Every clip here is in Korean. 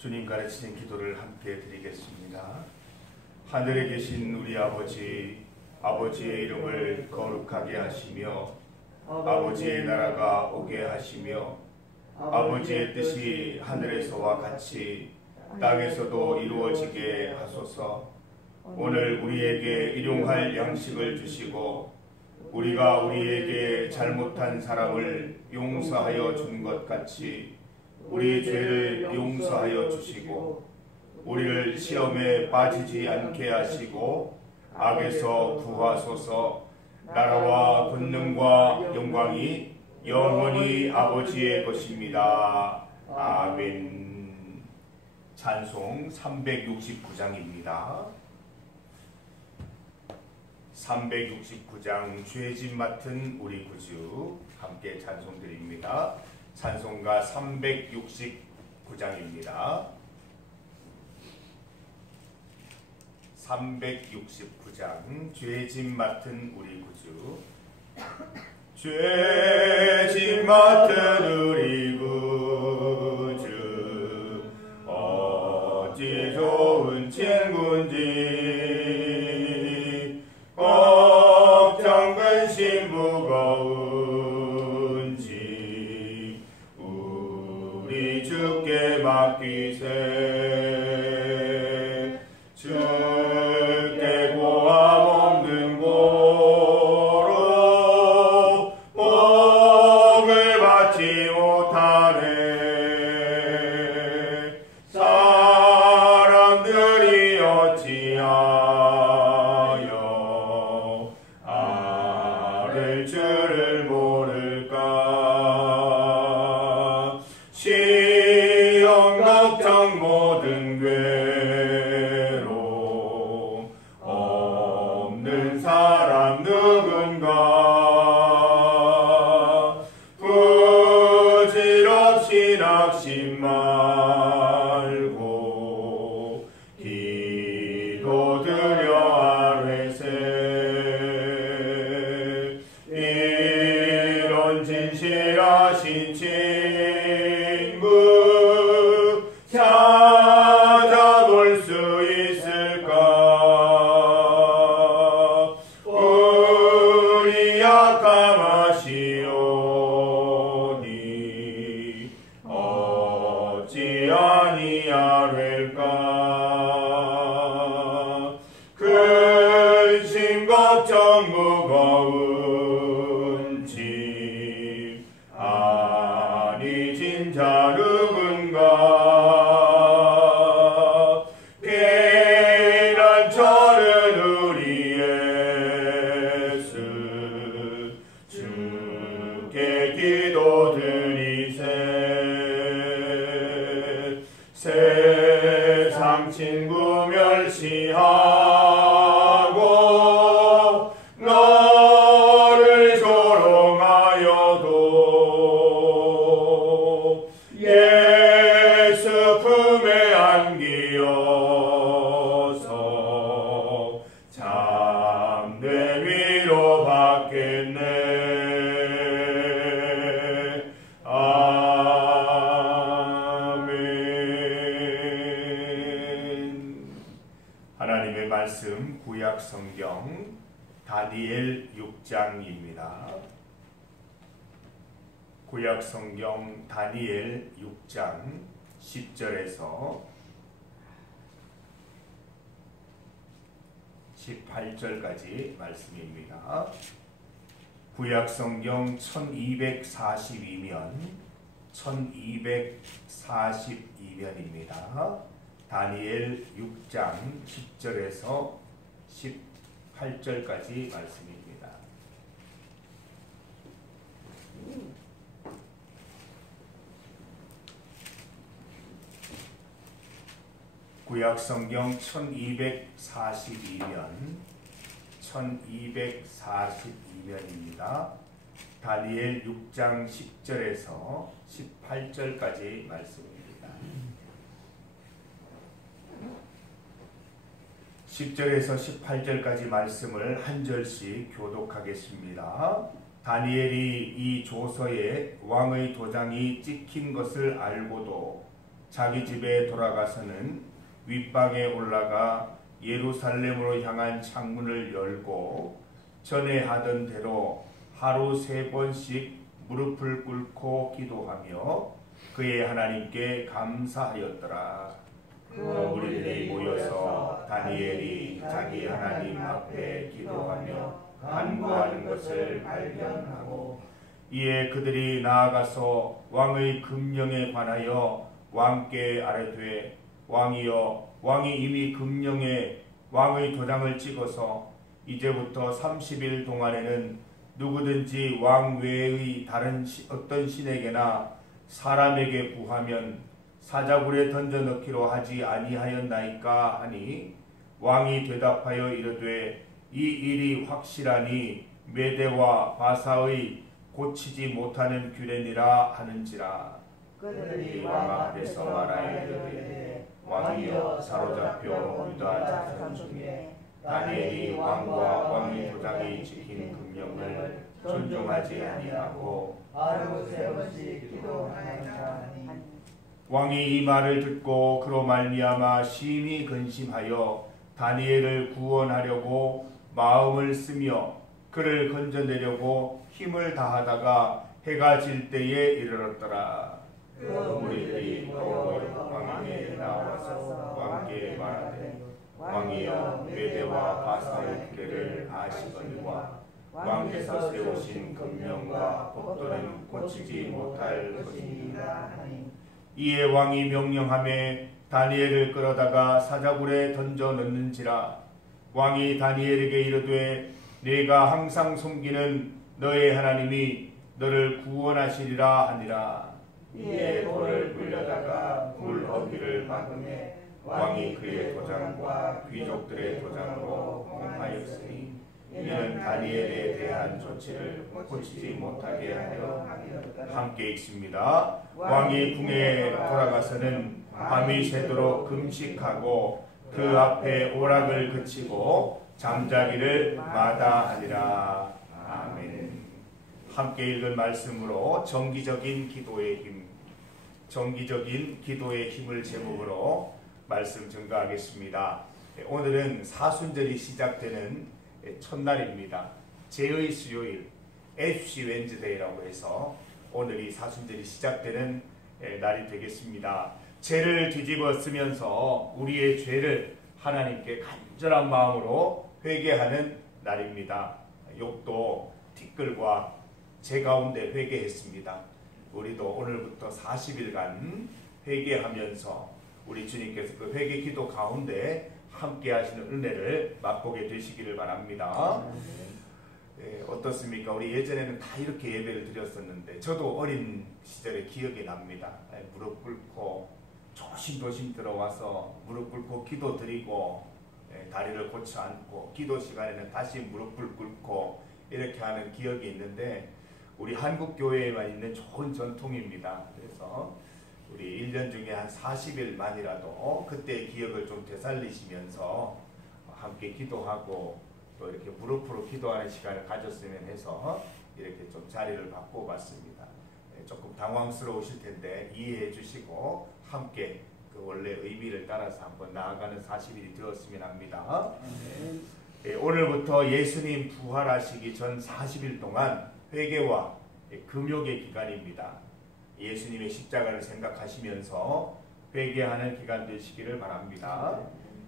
주님 가르치는 기도를 함께 드리겠습니다. 하늘에 계신 우리 아버지, 아버지의 이름을 거룩하게 하시며 아버지의 나라가 오게 하시며 아버지의 뜻이 하늘에서와 같이 땅에서도 이루어지게 하소서. 오늘 우리에게 일용할 양식을 주시고 우리가 우리에게 잘못한 사람을 용서하여 준 것 같이 우리 죄를 용서하여 주시고 우리를 시험에 빠지지 않게 하시고 악에서 구하소서. 나라와 권능과 영광이 영원히 아버지의 것입니다. 아멘. 찬송 369장입니다. 369장 죄짐 맡은 우리 구주 함께 찬송드립니다. 찬송가 369장입니다. 369장 죄짐 맡은 우리 구주. 죄짐 맡은 우리 구주 어찌 좋은 친구인지 걱정 근심 무거운지 우리 주께 맡기세. 주께 고아 먹는 고로 복을 받지 못하네. 사람들이 어찌하여 아를 줄을 모를까. 시험 걱정 모든 괴로 없는 사람 누군가. 부질없이 낙심 말고 기도드려 아뢰세. 이런 진실하신 친구 찾아볼 수 있을까. 우리 약함하시오니 어찌 아니하릴까. 근심 걱정 무거운지 아니 진짜 누군가. 피난처는 우리 예수 주께 기도드리세. 세상 친구 멸시하고 너를 조롱하여도 예수 품에 안기어서 참된 위로 받겠네. 아멘. 하나님의 말씀 구약 성경 다니엘 6장입니다. 구약 성경 다니엘 6장 10절에서 18절까지 말씀입니다. 구약 성경 1242면 1242면입니다. 다니엘 6장 10절에서 18절까지 말씀입니다. 구약 성경 1242면입니다. 다니엘 6장 10절에서 18절까지 말씀입니다. 10절에서 18절까지 말씀을 한 절씩 교독하겠습니다. 다니엘이 이 조서에 왕의 도장이 찍힌 것을 알고도 자기 집에 돌아가서는 윗방에 올라가 예루살렘으로 향한 창문을 열고 전에 하던 대로 하루 3번씩 무릎을 꿇고 기도하며 그의 하나님께 감사하였더라. 무리들이 모여서 다니엘이 자기 하나님 앞에 기도하며 간구하는 것을 발견하고 이에 그들이 나아가서 왕의 금령에 관하여 왕께 아뢰되 왕이여, 왕이 이미 금령에 왕의 도장을 찍어서 이제부터 30일 동안에는 누구든지 왕 외의 다른 어떤 신에게나 사람에게 구하면 사자굴에 던져 넣기로 하지 아니하였나이까 하니 왕이 대답하여 이르되 이 일이 확실하니 메대와 바사의 고치지 못하는 규례니라 하는지라. 그들이 왕 앞에서 말하여 이르되 왕이여, 사로잡혀 유다 자손 중에 다니엘이 왕과 왕의 도장이 찍힌 금령을 존중하지 아니하고 하루 3번씩 기도하였다 하니 왕이 이 말을 듣고 그로 말미암아 심히 근심하여 다니엘을 구원하려고 마음을 쓰며 그를 건져내려고 힘을 다하다가 해가 질 때에 이르렀더라. 그 무리들이 또 왕에게 나와서 왕께 말하되 왕이여, 메대와 바사의 규례를 아시거니와 왕께서 세우신 금령과 법도는 고치지 못할 것이니라 하니 이에 왕이 명령하매 다니엘을 끌어다가 사자굴에 던져 넣는지라. 왕이 다니엘에게 이르되 네가 항상 섬기는 너의 하나님이 너를 구원하시리라 하니라. 이에 돌을 굴려다가 굴 어귀를 막음에 왕이 그의 도장과 귀족들의 도장으로 공하였으니 이는 다니엘에 대한 조치를 고치지 못하게 하려 함이었다. 함께 읽습니다. 왕이 궁에 돌아가서는 밤이 새도록 금식하고 그 앞에 오락을 그치고 잠자기를 마다하니라. 아멘. 함께 읽은 말씀으로 정기적인 기도의 힘, 정기적인 기도의 힘을 제목으로 말씀 증거하겠습니다. 오늘은 사순절이 시작되는 첫날입니다. 제의 수요일, 애쉬 웬즈데이라고 해서 오늘이 사순절이 시작되는 날이 되겠습니다. 죄를 뒤집어 쓰면서 우리의 죄를 하나님께 간절한 마음으로 회개하는 날입니다. 욥도 티끌과 제 가운데 회개했습니다. 우리도 오늘부터 40일간 회개하면서 우리 주님께서 그 회개 기도 가운데 함께 하시는 은혜를 맛보게 되시기를 바랍니다. 어떻습니까? 우리 예전에는 다 이렇게 예배를 드렸었는데 저도 어린 시절에 기억이 납니다. 무릎 꿇고 조심조심 들어와서 무릎 꿇고 기도 드리고 다리를 고쳐 앉고 기도 시간에는 다시 무릎을 꿇고 이렇게 하는 기억이 있는데 우리 한국 교회에만 있는 좋은 전통입니다. 그래서 우리 1년 중에 한 40일만이라도 그때의 기억을 좀 되살리시면서 함께 기도하고 또 이렇게 무릎으로 기도하는 시간을 가졌으면 해서 이렇게 좀 자리를 바꿔봤습니다. 조금 당황스러우실 텐데 이해해 주시고 함께 그 원래 의미를 따라서 한번 나아가는 40일이 되었으면 합니다. 오늘부터 예수님 부활하시기 전 40일 동안 회개와 금욕의 기간입니다. 예수님의 십자가를 생각하시면서 회개하는 기간 되시기를 바랍니다.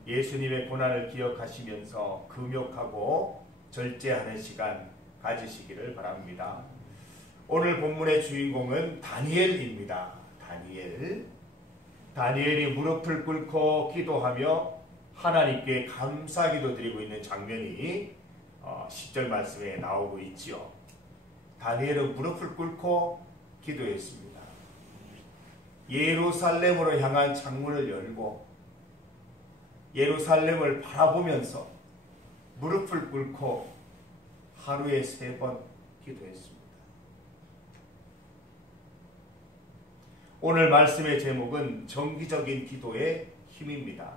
예수님의 고난을 기억하시면서 금욕하고 절제하는 시간 가지시기를 바랍니다. 오늘 본문의 주인공은 다니엘입니다. 다니엘이 무릎을 꿇고 기도하며 하나님께 감사기도 드리고 있는 장면이 10절 말씀에 나오고 있지요. 다니엘은 무릎을 꿇고 기도했습니다. 예루살렘으로 향한 창문을 열고 예루살렘을 바라보면서 무릎을 꿇고 하루에 3번 기도했습니다. 오늘 말씀의 제목은 정기적인 기도의 힘입니다.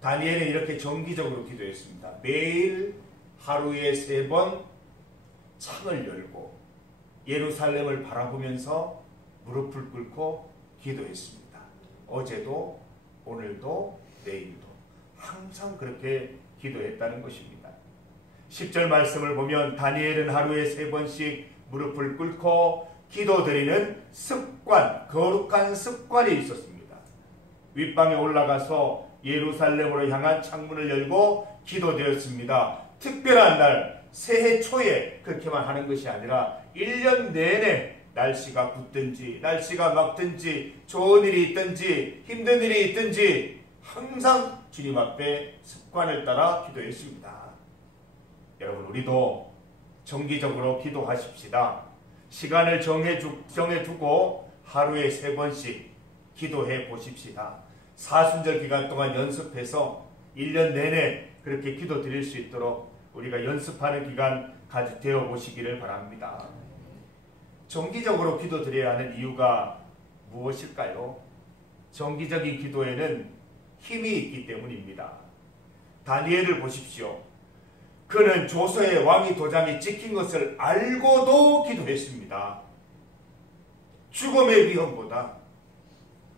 다니엘은 이렇게 정기적으로 기도했습니다. 매일 하루에 3번 창을 열고 예루살렘을 바라보면서 무릎을 꿇고 기도했습니다. 어제도 오늘도 내일도 항상 그렇게 기도했다는 것입니다. 10절 말씀을 보면 다니엘은 하루에 3번씩 무릎을 꿇고 기도드리는 습관, 거룩한 습관이 있었습니다. 윗방에 올라가서 예루살렘으로 향한 창문을 열고 기도드렸습니다. 특별한 날 새해 초에 그렇게만 하는 것이 아니라 1년 내내 날씨가 굳든지 날씨가 막든지 좋은 일이 있든지 힘든 일이 있든지 항상 주님 앞에 습관을 따라 기도했습니다. 여러분, 우리도 정기적으로 기도하십시다. 시간을 정해두고 하루에 3번씩 기도해 보십시다. 사순절 기간 동안 연습해서 1년 내내 그렇게 기도 드릴 수 있도록 우리가 연습하는 기간까지 되어 보시기를 바랍니다. 정기적으로 기도 드려야 하는 이유가 무엇일까요? 정기적인 기도에는 힘이 있기 때문입니다. 다니엘을 보십시오. 그는 조서의 왕위 도장이 찍힌 것을 알고도 기도했습니다. 죽음의 위험보다,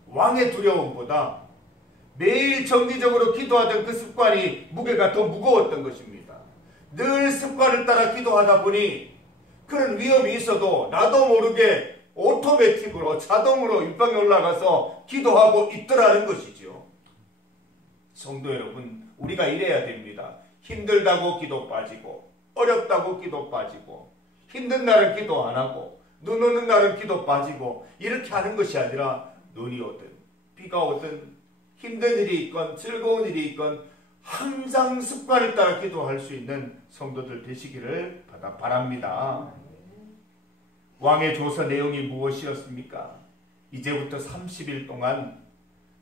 왕의 두려움보다 매일 정기적으로 기도하던 그 습관이 무게가 더 무거웠던 것입니다. 늘 습관을 따라 기도하다 보니 그런 위험이 있어도 나도 모르게 오토매틱으로 자동으로 윗방에 올라가서 기도하고 있더라는 것이죠. 성도 여러분, 우리가 이래야 됩니다. 힘들다고 기도 빠지고, 어렵다고 기도 빠지고, 힘든 날은 기도 안 하고, 눈 오는 날은 기도 빠지고, 이렇게 하는 것이 아니라 눈이 오든 비가 오든 힘든 일이 있건 즐거운 일이 있건 항상 습관을 따라 기도할 수 있는 성도들 되시기를 바랍니다. 왕의 조서 내용이 무엇이었습니까? 이제부터 30일 동안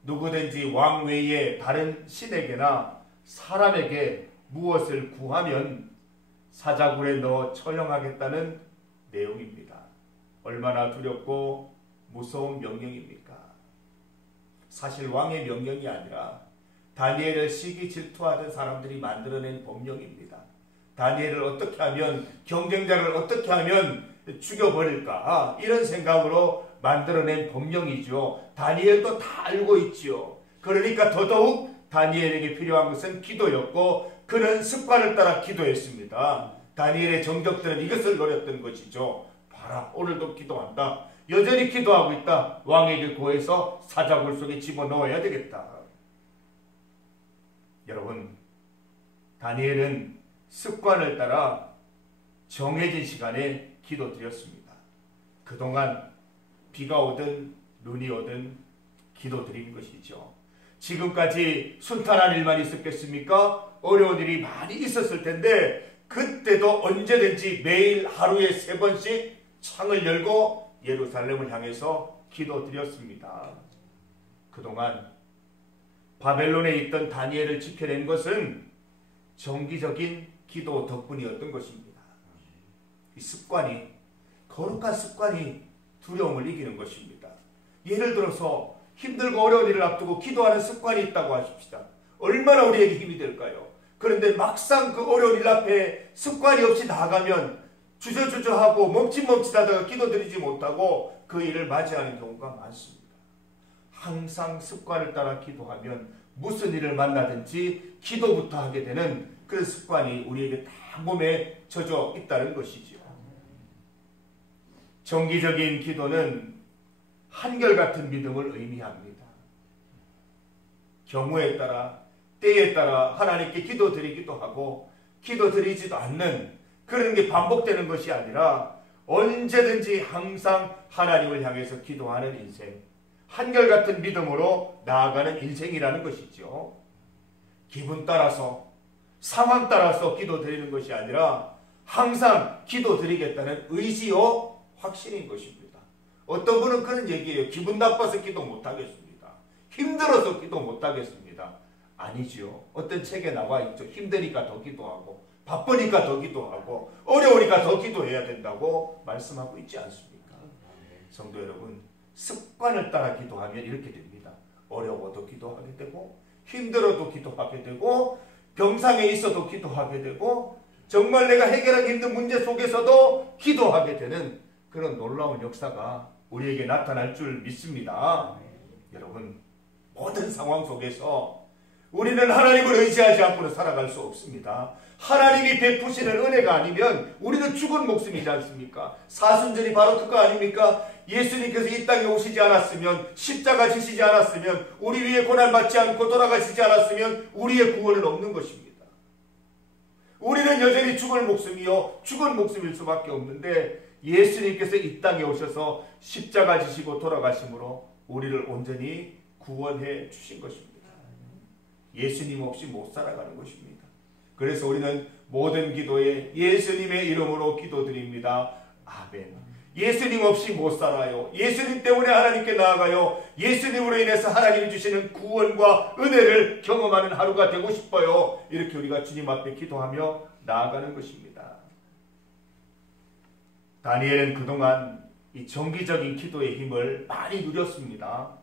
누구든지 왕 외에 다른 신에게나 사람에게 무엇을 구하면 사자굴에 넣어 처형하겠다는 내용입니다. 얼마나 두렵고 무서운 명령입니까? 사실 왕의 명령이 아니라 다니엘을 시기 질투하던 사람들이 만들어낸 법령입니다. 다니엘을 어떻게 하면, 경쟁자를 어떻게 하면 죽여버릴까, 이런 생각으로 만들어낸 법령이죠. 다니엘도 다 알고 있지요. 그러니까 더더욱 다니엘에게 필요한 것은 기도였고 그는 습관을 따라 기도했습니다. 다니엘의 정적들은 이것을 노렸던 것이죠. 봐라, 오늘도 기도한다. 여전히 기도하고 있다. 왕에게 고해서 사자굴 속에 집어넣어야 되겠다. 여러분, 다니엘은 습관을 따라 정해진 시간에 기도드렸습니다. 그동안 비가 오든 눈이 오든 기도드린 것이죠. 지금까지 순탄한 일만 있었겠습니까? 어려운 일이 많이 있었을 텐데 그때도 언제든지 매일 하루에 3번씩 창을 열고 예루살렘을 향해서 기도드렸습니다. 그동안 바벨론에 있던 다니엘을 지켜낸 것은 정기적인 기도 덕분이었던 것입니다. 이 습관이, 거룩한 습관이 두려움을 이기는 것입니다. 예를 들어서 힘들고 어려운 일을 앞두고 기도하는 습관이 있다고 하십시다. 얼마나 우리에게 힘이 될까요? 그런데 막상 그 어려운 일 앞에 습관이 없이 나아가면 주저주저하고 멈칫멈칫하다가 기도드리지 못하고 그 일을 맞이하는 경우가 많습니다. 항상 습관을 따라 기도하면 무슨 일을 만나든지 기도부터 하게 되는 그런 습관이 우리에게 다 몸에 젖어 있다는 것이죠. 정기적인 기도는 한결같은 믿음을 의미합니다. 경우에 따라, 때에 따라 하나님께 기도드리기도 하고 기도드리지도 않는 그런 게 반복되는 것이 아니라 언제든지 항상 하나님을 향해서 기도하는 인생, 한결같은 믿음으로 나아가는 인생이라는 것이죠. 기분 따라서, 상황 따라서 기도드리는 것이 아니라 항상 기도드리겠다는 의지요 확신인 것입니다. 어떤 분은 그런 얘기예요. 기분 나빠서 기도 못하겠습니다. 힘들어서 기도 못하겠습니다. 아니죠. 어떤 책에 나와 있죠. 힘드니까 더 기도하고 바쁘니까 더 기도하고 어려우니까 더 기도해야 된다고 말씀하고 있지 않습니까? 성도 여러분, 습관을 따라 기도하면 이렇게 됩니다. 어려워도 기도하게 되고 힘들어도 기도하게 되고 병상에 있어도 기도하게 되고 정말 내가 해결하기 힘든 문제 속에서도 기도하게 되는 그런 놀라운 역사가 우리에게 나타날 줄 믿습니다. 여러분, 상황 속에서 우리는 하나님을 의지하지 않고는 살아갈 수 없습니다. 하나님이 베푸시는 은혜가 아니면 우리는 죽은 목숨이지 않습니까? 사순절이 바로 그거 아닙니까? 예수님께서 이 땅에 오시지 않았으면, 십자가 지시지 않았으면, 우리 위에 고난받지 않고 돌아가시지 않았으면 우리의 구원은 없는 것입니다. 우리는 여전히 죽을 목숨이요, 죽은 목숨일 수밖에 없는데 예수님께서 이 땅에 오셔서 십자가 지시고 돌아가심으로 우리를 온전히 구원해 주신 것입니다. 예수님 없이 못 살아가는 것입니다. 그래서 우리는 모든 기도에 예수님의 이름으로 기도드립니다. 아멘. 예수님 없이 못 살아요. 예수님 때문에 하나님께 나아가요. 예수님으로 인해서 하나님이 주시는 구원과 은혜를 경험하는 하루가 되고 싶어요. 이렇게 우리가 주님 앞에 기도하며 나아가는 것입니다. 다니엘은 그동안 이 정기적인 기도의 힘을 많이 누렸습니다.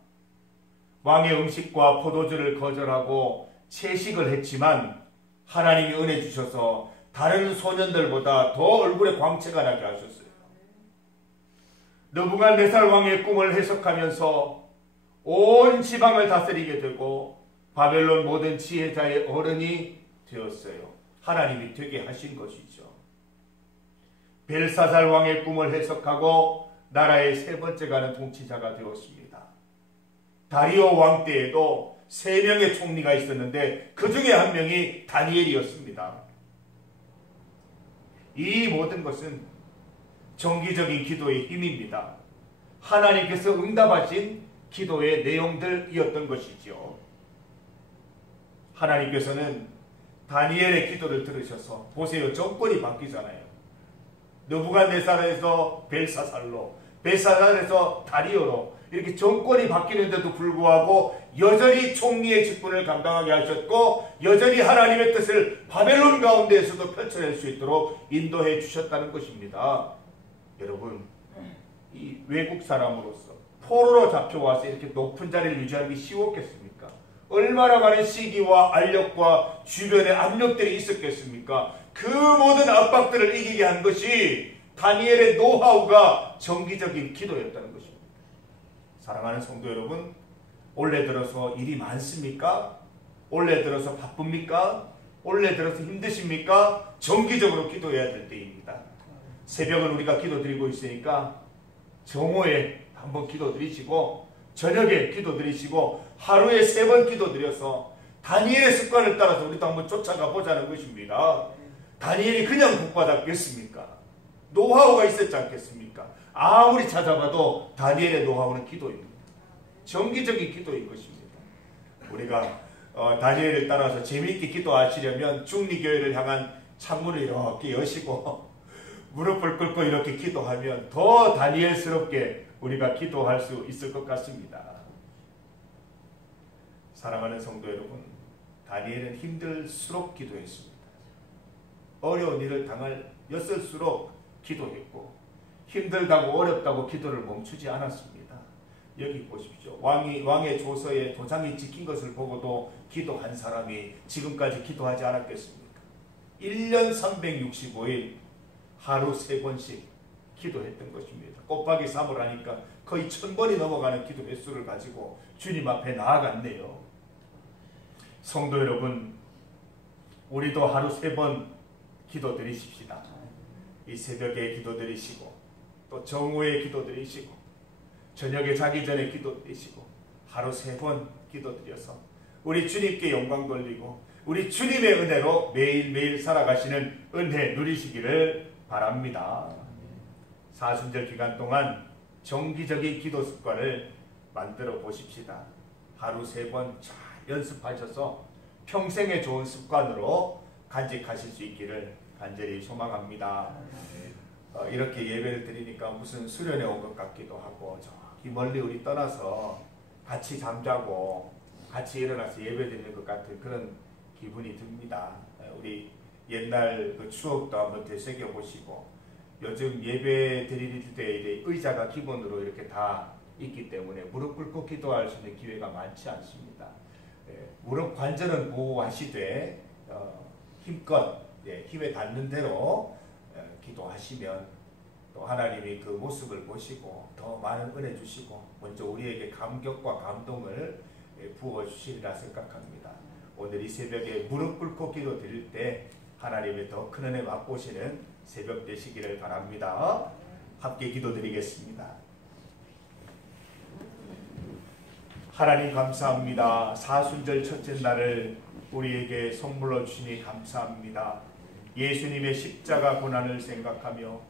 왕의 음식과 포도주를 거절하고 채식을 했지만 하나님이 은혜 주셔서 다른 소년들보다 더 얼굴에 광채가 나게 하셨어요. 느부갓네살 왕의 꿈을 해석하면서 온 지방을 다스리게 되고 바벨론 모든 지혜자의 어른이 되었어요. 하나님이 되게 하신 것이죠. 벨사살 왕의 꿈을 해석하고 나라의 세 번째 가는 통치자가 되었습니다. 다리오 왕 때에도 3명의 총리가 있었는데 그 중에 한 명이 다니엘이었습니다. 이 모든 것은 정기적인 기도의 힘입니다. 하나님께서 응답하신 기도의 내용들이었던 것이죠. 하나님께서는 다니엘의 기도를 들으셔서 보세요. 정권이 바뀌잖아요. 느부갓네살에서 벨사살로, 벨사살에서 다리오로 이렇게 정권이 바뀌는데도 불구하고 여전히 총리의 직분을 감당하게 하셨고 여전히 하나님의 뜻을 바벨론 가운데에서도 펼쳐낼 수 있도록 인도해 주셨다는 것입니다. 여러분, 이 외국 사람으로서 포로로 잡혀와서 이렇게 높은 자리를 유지하는 게 쉬웠겠습니까? 얼마나 많은 시기와 알력과 주변의 압력들이 있었겠습니까? 그 모든 압박들을 이기게 한 것이 다니엘의 노하우가 정기적인 기도였다는 것입니다. 사랑하는 성도 여러분, 올해 들어서 일이 많습니까? 올해 들어서 바쁩니까? 올해 들어서 힘드십니까? 정기적으로 기도해야 될 때입니다. 새벽은 우리가 기도드리고 있으니까 정오에 한번 기도드리시고 저녁에 기도드리시고 하루에 3번 기도드려서 다니엘의 습관을 따라서 우리도 한번 쫓아가 보자는 것입니다. 다니엘이 그냥 복 받았겠습니까? 노하우가 있었지 않겠습니까? 아무리 찾아봐도 다니엘의 노하우는 기도입니다. 정기적인 기도인 것입니다. 우리가 다니엘을 따라서 재미있게 기도하시려면 중리교회를 향한 창문을 이렇게 여시고 무릎을 꿇고 이렇게 기도하면 더 다니엘스럽게 우리가 기도할 수 있을 것 같습니다. 사랑하는 성도 여러분, 다니엘은 힘들수록 기도했습니다. 어려운 일을 당하였을수록 기도했고 힘들다고 어렵다고 기도를 멈추지 않았습니다. 여기 보십시오. 왕의 조서에 도장이 찍힌 것을 보고도 기도한 사람이 지금까지 기도하지 않았겠습니까? 1년 365일 하루 3번씩 기도했던 것입니다. 곱하기 3을 하니까 거의 1000번이 넘어가는 기도 횟수를 가지고 주님 앞에 나아갔네요. 성도 여러분, 우리도 하루 3번 기도드리십시다. 이 새벽에 기도드리시고 또 정오에 기도드리시고 저녁에 자기 전에 기도드리시고 하루 3번 기도드려서 우리 주님께 영광 돌리고 우리 주님의 은혜로 매일매일 살아가시는 은혜 누리시기를 바랍니다. 사순절 기간 동안 정기적인 기도 습관을 만들어 보십시다. 하루 3번 잘 연습하셔서 평생의 좋은 습관으로 간직하실 수 있기를 간절히 소망합니다. 이렇게 예배를 드리니까 무슨 수련회 온 것 같기도 하고 저기 멀리 우리 떠나서 같이 잠자고 같이 일어나서 예배 드리는 것 같은 그런 기분이 듭니다. 우리 옛날 그 추억도 한번 되새겨 보시고 요즘 예배 드릴 때 의자가 기본으로 이렇게 다 있기 때문에 무릎 꿇고 기도할 수 있는 기회가 많지 않습니다. 무릎 관절은 보호하시되 힘껏 힘에 닿는 대로 기도하시면 또 하나님이 그 모습을 보시고 더 많은 은혜 주시고 먼저 우리에게 감격과 감동을 부어주시리라 생각합니다. 오늘 이 새벽에 무릎 꿇고 기도 드릴 때 하나님의 더 큰 은혜 맛보시는 새벽 되시기를 바랍니다. 함께 기도 드리겠습니다. 하나님 감사합니다. 사순절 첫째 날을 우리에게 선물로 주시니 감사합니다. 예수님의 십자가 고난을 생각하며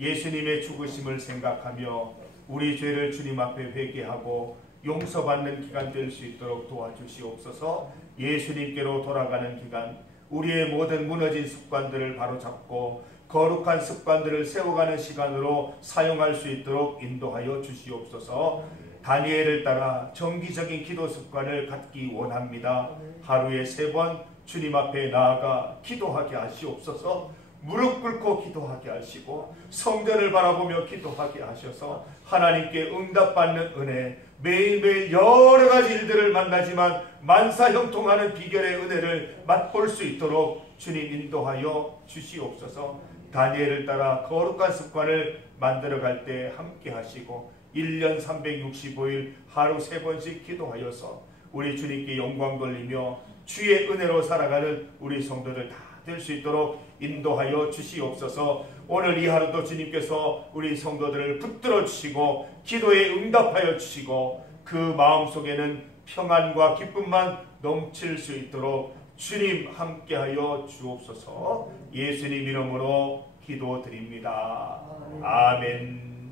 예수님의 죽으심을 생각하며 우리 죄를 주님 앞에 회개하고 용서받는 기간 될 수 있도록 도와주시옵소서. 예수님께로 돌아가는 기간, 우리의 모든 무너진 습관들을 바로잡고 거룩한 습관들을 세워가는 시간으로 사용할 수 있도록 인도하여 주시옵소서. 다니엘을 따라 정기적인 기도 습관을 갖기 원합니다. 하루에 3번 주님 앞에 나아가 기도하게 하시옵소서. 무릎 꿇고 기도하게 하시고 성전을 바라보며 기도하게 하셔서 하나님께 응답받는 은혜, 매일매일 여러 가지 일들을 만나지만 만사형통하는 비결의 은혜를 맛볼 수 있도록 주님 인도하여 주시옵소서. 다니엘을 따라 거룩한 습관을 만들어갈 때 함께 하시고 1년 365일 하루 3번씩 기도하여서 우리 주님께 영광 돌리며 주의 은혜로 살아가는 우리 성도들 다 될 수 있도록 인도하여 주시옵소서. 오늘 이 하루도 주님께서 우리 성도들을 붙들어 주시고 기도에 응답하여 주시고 그 마음속에는 평안과 기쁨만 넘칠 수 있도록 주님 함께하여 주옵소서. 예수님 이름으로 기도드립니다. 아멘.